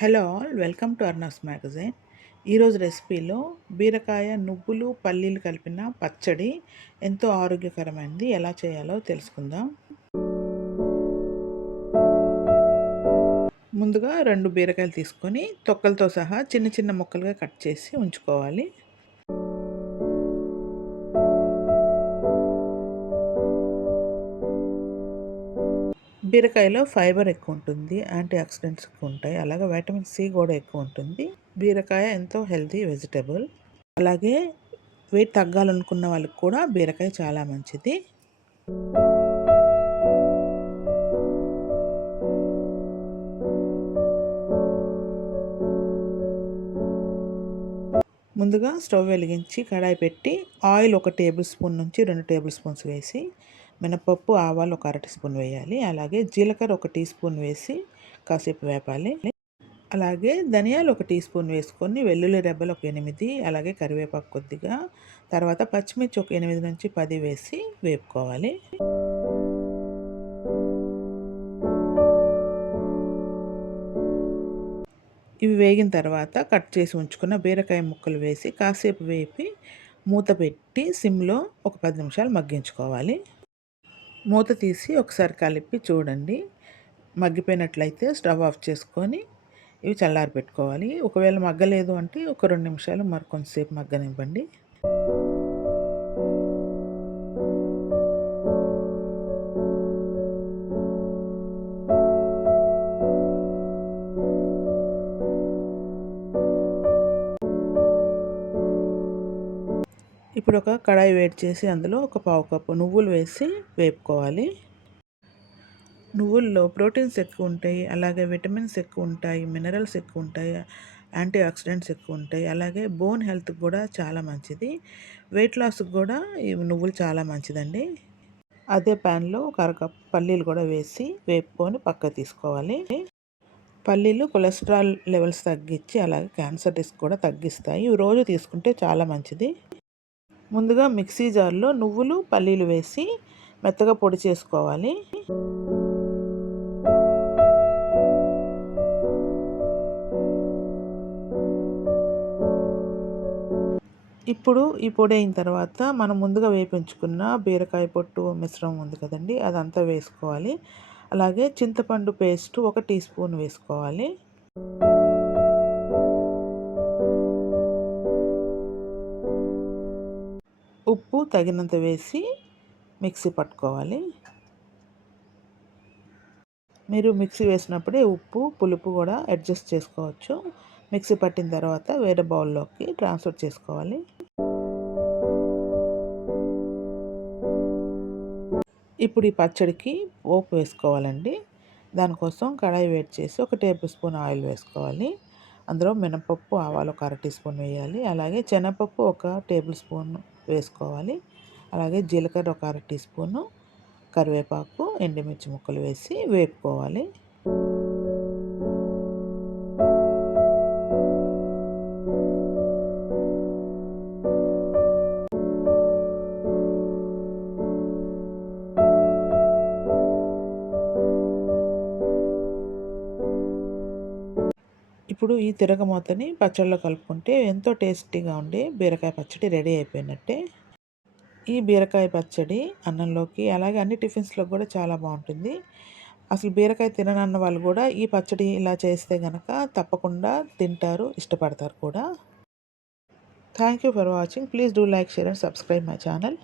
Hello all welcome to Arnas magazine. ఈరోజు రెసిపీలో బీరకాయ నువ్వులు పల్లీలు కలిపిన పచ్చడి ఎంతో ఆరోగ్యకరమైనది ఎలా చేయాలో తెలుసుకుందాం. ముందుగా రెండు బీరకాయలు తీసుకొని తొక్కలతో సహా చిన్న చిన్న ముక్కలుగా కట్ చేసి ఉంచుకోవాలి. బీరకాయలో ఫైబర్ ఎక్కువ ఉంటుంది యాంటీ ఆక్సిడెంట్స్ ఎక్కువ ఉంటాయి. అలాగే వైటమిన్ సి కూడా ఎక్కువ ఉంటుంది. బీరకాయ ఎంతో హెల్తీ వెజిటబుల్. అలాగే వెయిట్ తగ్గాలనుకున్న వాళ్ళకి కూడా బీరకాయ చాలా మంచిది. ముందుగా స్టవ్ వెలిగించి కడాయి పెట్టి ఆయిల్ ఒక టేబుల్ స్పూన్ నుంచి రెండు టేబుల్ స్పూన్స్ వేసి మినపప్పు ఆవాలు ఒక అర టీ స్పూన్ వేయాలి. అలాగే జీలకర్ర ఒక టీ స్పూన్ వేసి కాసేపు వేపాలి. అలాగే ధనియాలు ఒక టీ స్పూన్ వేసుకొని వెల్లుల్లి రెబ్బలు ఒక ఎనిమిది అలాగే కరివేపాకు కొద్దిగా తర్వాత పచ్చిమిర్చి ఒక ఎనిమిది నుంచి పది వేసి వేపుకోవాలి. ఇవి వేగిన తర్వాత కట్ చేసి ఉంచుకున్న బీరకాయ ముక్కలు వేసి కాసేపు వేపి మూత పెట్టి సిమ్లో ఒక పది నిమిషాలు మగ్గించుకోవాలి. మూత తీసి ఒకసారి కలిపి చూడండి. మగ్గిపోయినట్లయితే స్టవ్ ఆఫ్ చేసుకొని ఇవి చల్లారి పెట్టుకోవాలి ఒకవేళ మగ్గలేదు అంటే ఒక రెండు నిమిషాలు మరి కొంతసేపు మగ్గనివ్వండి. ఇప్పుడు ఒక కడాయి వేడి చేసి అందులో ఒక పావు కప్పు నువ్వులు వేసి వేపుకోవాలి. నువ్వుల్లో ప్రోటీన్స్ ఎక్కువ ఉంటాయి అలాగే విటమిన్స్ ఎక్కువ ఉంటాయి మినరల్స్ ఎక్కువ ఉంటాయి యాంటీ ఆక్సిడెంట్స్ ఎక్కువ ఉంటాయి అలాగే బోన్ హెల్త్కి కూడా చాలా మంచిది. వెయిట్ లాస్కి కూడా ఈ నువ్వులు చాలా మంచిదండి. అదే ప్యాన్లో ఒక అరకప్ పల్లీలు కూడా వేసి వేపుకొని పక్క తీసుకోవాలి. పల్లీలు కొలెస్ట్రాల్ లెవెల్స్ తగ్గించి అలాగే క్యాన్సర్ రిస్క్ కూడా తగ్గిస్తాయి. రోజు తీసుకుంటే చాలా మంచిది. ముందుగా మిక్సీ జార్లో నువ్వులు పల్లీలు వేసి మెత్తగా పొడి చేసుకోవాలి. ఇప్పుడు ఈ పొడి అయిన తర్వాత మనం ముందుగా వేపించుకున్న బీరకాయ పొట్టు మిశ్రమం ఉంది కదండి అదంతా వేసుకోవాలి. అలాగే చింతపండు పేస్ట్ ఒక టీ స్పూన్ వేసుకోవాలి. ఉప్పు తగినంత వేసి మిక్సీ పట్టుకోవాలి. మీరు మిక్సీ వేసినప్పుడే ఉప్పు పులుపు కూడా అడ్జస్ట్ చేసుకోవచ్చు. మిక్సీ పట్టిన తర్వాత వేరే బౌల్లోకి ట్రాన్స్ఫర్ చేసుకోవాలి. ఇప్పుడు ఈ పచ్చడికి పోపు వేసుకోవాలండి. దానికోసం కడాయి వేడి చేసి ఒక టేబుల్ స్పూన్ ఆయిల్ వేసుకోవాలి. అందులో మినపప్పు ఆవాలు ఒక అర టీ స్పూన్ వేయాలి. అలాగే శనగపప్పు ఒక టేబుల్ స్పూన్ వేసుకోవాలి. అలాగే జీలకర్ర ఒక అర టీ స్పూను కరివేపాకు ఎండుమిర్చి ముక్కలు వేసి వేపుకోవాలి. ఇప్పుడు ఈ తిరగమూతని పచ్చళ్ళలో కలుపుకుంటే ఎంతో టేస్టీగా ఉండే బీరకాయ పచ్చడి రెడీ అయిపోయినట్టే. ఈ బీరకాయ పచ్చడి అన్నంలోకి అలాగే అన్ని టిఫిన్స్లో కూడా చాలా బాగుంటుంది. అసలు బీరకాయ తిననన్న వాళ్ళు కూడా ఈ పచ్చడి ఇలా చేస్తే కనుక తప్పకుండా తింటారు ఇష్టపడతారు కూడా. Thank you for watching. Please do like share and subscribe my channel.